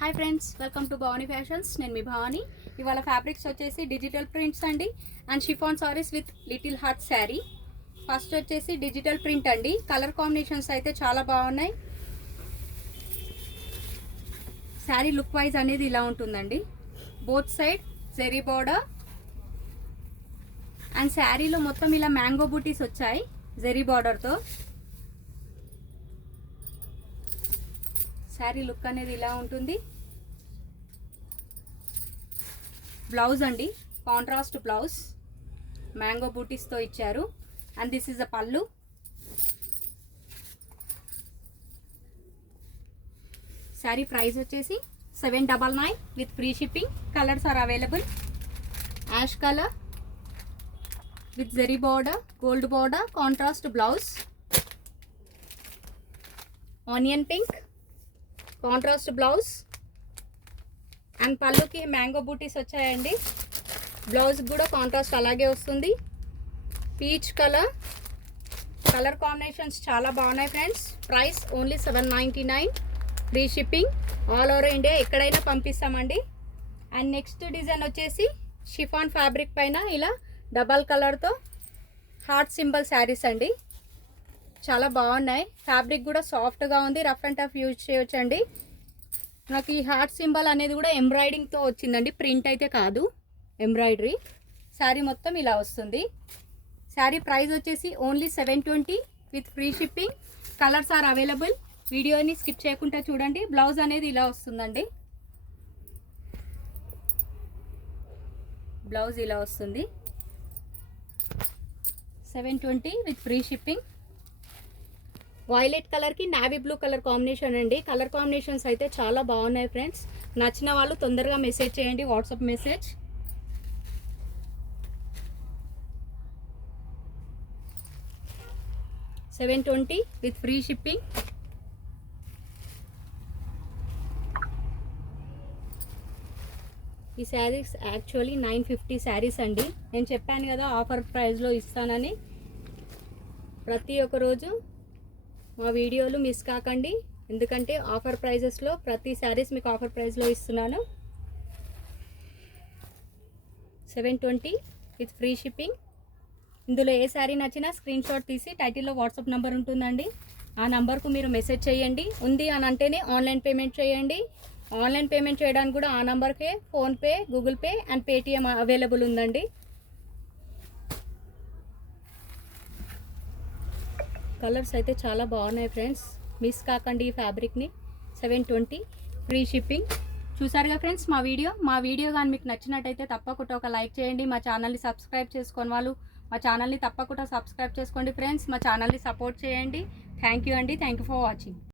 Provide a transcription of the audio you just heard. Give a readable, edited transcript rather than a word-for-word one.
Hi friends, welcome to Bhavani Fashions. నేను మీ భవానీ. ఇవాళ ఫ్యాబ్రిక్స్ వచ్చేసి డిజిటల్ ప్రింట్స్ అండి and chiffon saris with little heart sari. First వచ్చేసి డిజిటల్ ప్రింట్ అండి. కలర్ కాంబినేషన్స్ అయితే చాలా బాగున్నాయి. శారీ లుక్ వైజ్ అనేది ఇలా ఉంటుందండి. Both side zari border and శారీలో మొత్తం ఇలా మ్యాంగో బూటీస్ వచ్చాయి జెరీ బార్డర్తో. శారీ లుక్ అనేది ఇలా ఉంటుంది. బ్లౌజ్ అండి, కాంట్రాస్ట్ బ్లౌజ్ మ్యాంగో బూటీస్తో ఇచ్చారు అండ్ దిస్ ఈజ్ అ పళ్ళు. శారీ ప్రైస్ వచ్చేసి 799 with free shipping. Colours are available. Ash colour with zari border, gold border, contrast blouse. Onion pink contrast blouse and పళ్ళుకి మ్యాంగో బూటీస్ వచ్చాయండి. బ్లౌజ్ కూడా కాంట్రాస్ట్ అలాగే వస్తుంది. పీచ్ కలర్ కాంబినేషన్స్ చాలా బాగున్నాయి friends. Price only 799, free shipping. All over India ఎక్కడైనా పంపిస్తామండి. అండ్ నెక్స్ట్ డిజైన్ వచ్చేసి షిఫాన్ ఫ్యాబ్రిక్ పైన ఇలా డబల్ కలర్తో హార్ట్ సింబల్ శారీస్ అండి. చాలా బాగున్నాయి. ఫ్యాబ్రిక్ కూడా సాఫ్ట్గా ఉంది. రఫ్ అండ్ టఫ్ యూజ్ చేయొచ్చండి. నాకు ఈ హార్ట్ సింబల్ అనేది కూడా ఎంబ్రాయిడింగ్తో వచ్చిందండి, ప్రింట్ అయితే కాదు, ఎంబ్రాయిడరీ. శారీ మొత్తం ఇలా వస్తుంది. శారీ ప్రైస్ వచ్చేసి only 720 with free shipping. Colours are available. వీడియోని స్కిప్ చేయకుండా చూడండి. బ్లౌజ్ అనేది ఇలా వస్తుందండి. బ్లౌజ్ ఇలా వస్తుంది. 720 విత్ ఫ్రీ షిప్పింగ్. వైలెట్ కలర్కి నావీ బ్లూ కలర్ కాంబినేషన్ అండి. కలర్ కాంబినేషన్స్ అయితే చాలా బాగున్నాయి ఫ్రెండ్స్. నచ్చిన వాళ్ళు తొందరగా మెసేజ్ చేయండి, WhatsApp message. $720 with free shipping. ఈ శారీస్ యాక్చువల్లీ 950 శారీస్ అండి. నేను చెప్పాను కదా ఆఫర్ ప్రైస్లో ఇస్తానని. ప్రతి ఒక్క రోజు మా వీడియోలు మిస్ కాకండి, ఎందుకంటే ఆఫర్ ప్రైజెస్లో ప్రతి శారీస్ మీకు ఆఫర్ ప్రైస్లో ఇస్తున్నాను. 720 విత్ ఫ్రీ షిప్పింగ్. ఇందులో ఏ శారీ నచ్చినా స్క్రీన్ షాట్ తీసి టైటిల్లో వాట్సాప్ నెంబర్ ఉంటుందండి, ఆ నెంబర్కు మీరు మెసేజ్ చేయండి. ఉంది అని అంటేనే ఆన్లైన్ పేమెంట్ చేయండి. ఆన్లైన్ పేమెంట్ చేయడానికి కూడా ఆ నెంబర్కే PhonePe, Google pay and Paytm available ఉందండి. కలర్స్ అయితే చాలా బాగున్నాయి ఫ్రెండ్స్, మిస్ కాకండి ఈ ఫ్యాబ్రిక్ని. 720 ఫ్రీ షిప్పింగ్. చూసారుగా ఫ్రెండ్స్ మా వీడియో కానీ మీకు నచ్చినట్టయితే తప్పకుండా ఒక లైక్ చేయండి. మా ఛానల్ని సబ్స్క్రైబ్ చేసుకొని వాళ్ళు మా ఛానల్ని తప్పకుండా సబ్స్క్రైబ్ చేసుకోండి ఫ్రెండ్స్. మా ఛానల్ని సపోర్ట్ చేయండి. థ్యాంక్ యూ అండి. Thank you for watching.